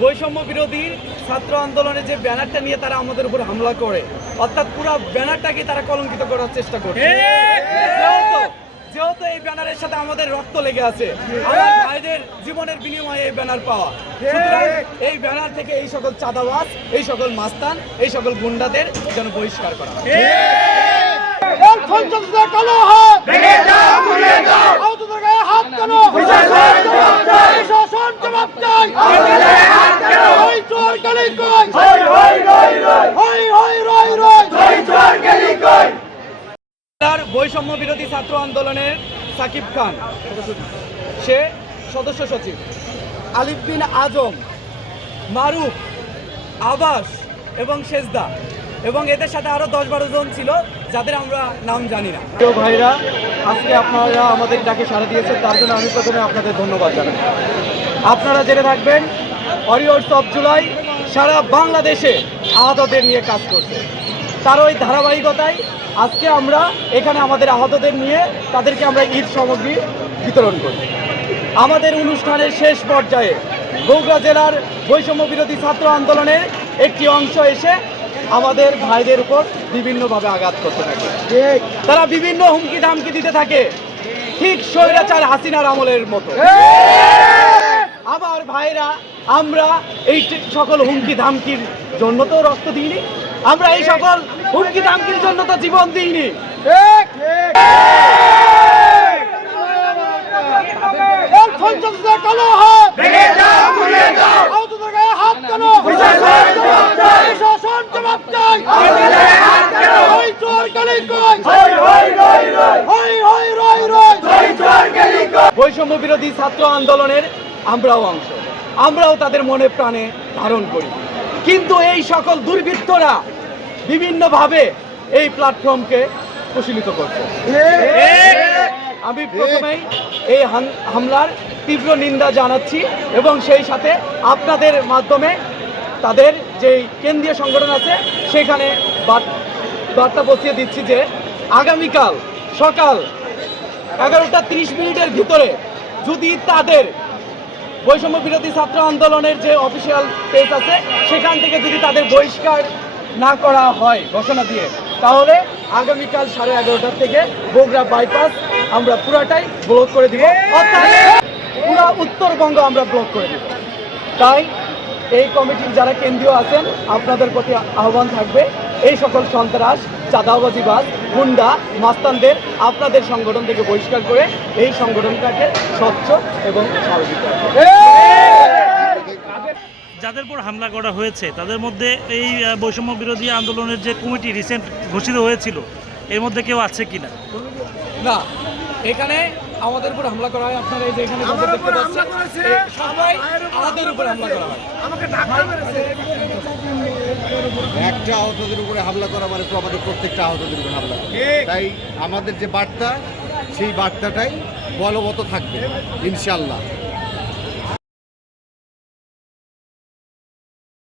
বৈষম্য বিরোধী ছাত্র আন্দোলনের যে ব্যানারটা নিয়ে তারা আমাদের উপর হামলা করে অর্থাৎ পুরো ব্যানারটাকে তারা কলঙ্কিত করার চেষ্টা করছে। যেহেতু এই ব্যানারের সাথে আমাদের রক্ত লেগে আছে আমার ভাইদের জীবনের বিনিময়ে এই ব্যানার পাওয়া। সুতরাং এই ব্যানার থেকে এই সকল চাঁদাবাজ এই সকল মাস্তান এই সকল গুন্ডাদের যেন বহিষ্কার করা হয়। তার বৈষম্য বিরোধী ছাত্র আন্দোলনের সাকিব খান। সে সদস্য সচিব। আলিফ বিন আজম, মারুফ, আবাস এবং সেজদা। এবং এদের সাথে আরও দশ বারো জন ছিল, যাদের আমরা নাম জানি না। প্রিয় ভাইরা, আজকে আপনারা আমাদের ডাকে সাড়া দিয়েছেন তার জন্য আমি প্রথমে আপনাদের ধন্যবাদ জানাই। আপনারা জেনে থাকবেন অরিয়র্স অফ জুলাই সারা বাংলাদেশে আহতদের নিয়ে কাজ করছে। তার ওই ধারাবাহিকতায় আজকে আমরা এখানে আমাদের আহতদের নিয়ে তাদেরকে আমরা ঈদ সামগ্রী বিতরণ করি। আমাদের অনুষ্ঠানের শেষ পর্যায়ে বগুড়া জেলার বৈষম্য বিরোধী ছাত্র আন্দোলনের একটি অংশ এসে আমাদের ভাইদের উপর বিভিন্নভাবে আঘাত করতে থাকে। তারা বিভিন্ন হুমকি ধামকি দিতে থাকে। ঠিক স্বৈরাচার হাসিনার আমলের মতো। আমার ভাইরা, আমরা এই সকল হুমকি ধামকির জন্য তো রক্ত দিইনি। আমরা এই সকল হুমকি ধামকির জন্য তো জীবন দিইনি। এই সন্ত্রাসীরা কালো হাত ভেঙে দাও গুলিয়ে দাও আহতদের গায়ে হাত কেন প্রশাসন জবাব চাই। ওই চোর গলি কই? হই হই রই রই। হই হই রই রই। ওই চোর গলি কই? বৈষম্য বিরোধী ছাত্র আন্দোলনের আমরাও অংশ। আমরাও তাদের মনে প্রাণে ধারণ করি। কিন্তু এই সকল দুর্বৃত্তরা বিভিন্নভাবে এই প্ল্যাটফর্মকে প্রচলিত করছে। আমি প্রথমেই এই হামলার তীব্র নিন্দা জানাচ্ছি এবং সেই সাথে আপনাদের মাধ্যমে তাদের যেই কেন্দ্রীয় সংগঠন আছে, সেখানে বার- বার্তা পৌঁছিয়ে দিচ্ছি যে আগামীকাল সকাল এগারোটা তিরিশ মিনিটের ভিতরে যদি তাদের বৈষম্য বিরোধী ছাত্র আন্দোলনের যে অফিসিয়াল পেজ আছে, সেখান থেকে যদি তাদের বহিষ্কার না করা হয় ঘোষণা দিয়ে। তাহলে আগামীকাল সাড়ে এগারোটার থেকে বগুড়া বাইপাস আমরা পুরাটাই ব্লক করে দিব। পুরো উত্তরবঙ্গ আমরা ব্লক করে দিব। তাই এই কমিটির যারা কেন্দ্রীয় আছেন, আপনাদের প্রতি আহ্বান থাকবে, এই সকল সন্ত্রাস চাঁদাবাজিবাজ গুন্ডা, মাস্তানদের আপনাদের সংগঠন থেকে বহিষ্কার করে এই সংগঠনটাকে স্বচ্ছ এবং স্বাভাবিক। যাদের উপর হামলা করা হয়েছে তাদের মধ্যে এই বৈষম্য বিরোধী আন্দোলনের যে কমিটি রিসেন্ট ঘোষিত হয়েছিল এর মধ্যে কেউ আছে কিনা? না এখানে আমাদের উপর হামলা করা হয়। আপনারা এই যে এখানে দেখতে পাচ্ছেন সবাই আমাদের উপর হামলা করা হয়। একটা আহতদের উপরে হামলা করা মানে তো আমাদের প্রত্যেকটা আহতদের উপরে হামলা করা। তাই আমাদের যে বার্তা সেই বার্তাটাই বলবত থাকবে ইনশাল্লাহ